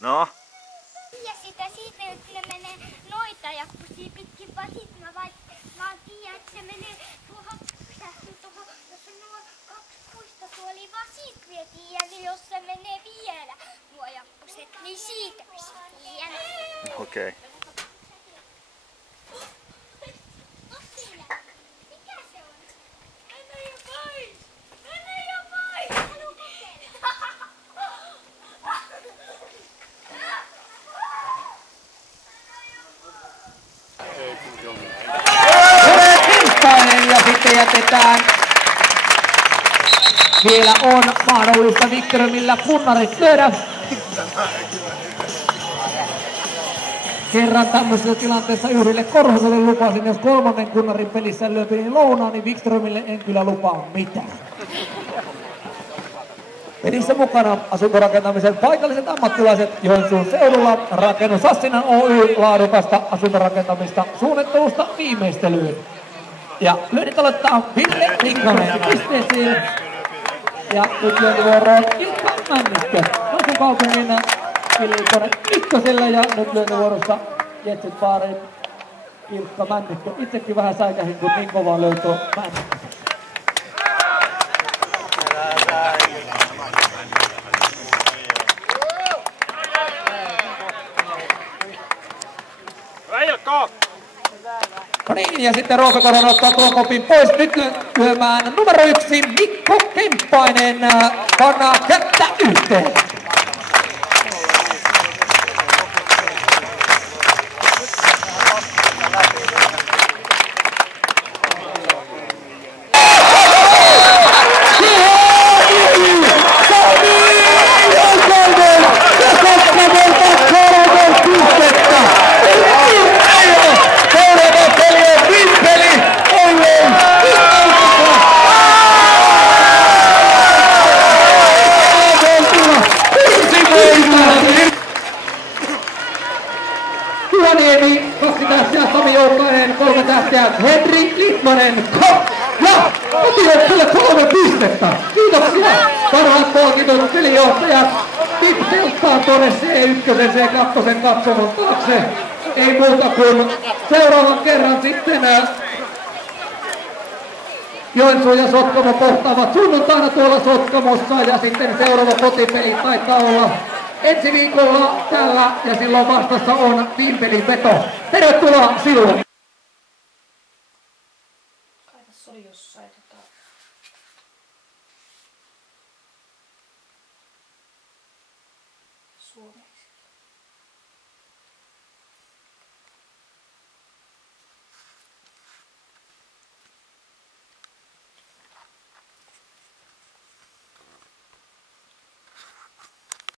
No? Ja siitä ne menee noita ja kusia pitkin, vaan sit mä vaan tiedän, että se menee tuohon, jos on nuo 2 puistotuolia, vaan siitä vietiin. Ja jos se menee vielä nuo jakkuset, niin siitä mä tiedän. Okei. Okay. Ja sitten jätetään. Vielä on mahdollista Wikströmillä kunnarit lyödä. Kerran tämmöisessä tilanteessa yhdelle Korhoselle lupasin, jos 3. kunnarin pelissä lyöpi niin lounaa, niin Wikströmille en kyllä lupaa mitään. Pelissä mukana asuntorakentamisen paikalliset ammattilaiset Joensuun seudulla. Rakennus Hassinan Oy laadukasta asuntorakentamista suunnittelusta viimeistelyyn. Ja lyönnit aloittaa Ville Mikkonen pisteisiin. Ja nyt lyöntivuoroon Ilkka Männikkö. Joensuun kaupungin Ville Ykkösellä ja nyt lyöntivuorossa Jetsit Baarin Ilkka Männikkö. Itsekin vähän säikähin, kun niin kovaa löi tuo Männikkö. No niin, ja sitten Roope Korhonen ottaa tuon kopin pois. Nyt lyömään numero 1 Mikko Kemppainen. Pannaan kättä yhteen. Juhaniemi, 2 tähtiä, Sami Joukkainen, 3 tähtiä, Henri Litmanen, ja kotijoukkueelle 3 pistettä. Kiitoksia parhaat palkitut pelijohtajat. VIP telttaa tuonne C1, C2 katsomon taakse. Ei muuta kuin seuraavan kerran sitten Joensuu ja Sotkamo kohtaavat sunnuntaina tuolla Sotkamossa ja sitten seuraava kotipeli taitaa olla ensi viikolla täällä ja silloin vastassa on viimpelin veto. Tervetuloa silloin! Kai tässä oli jossain Suomi.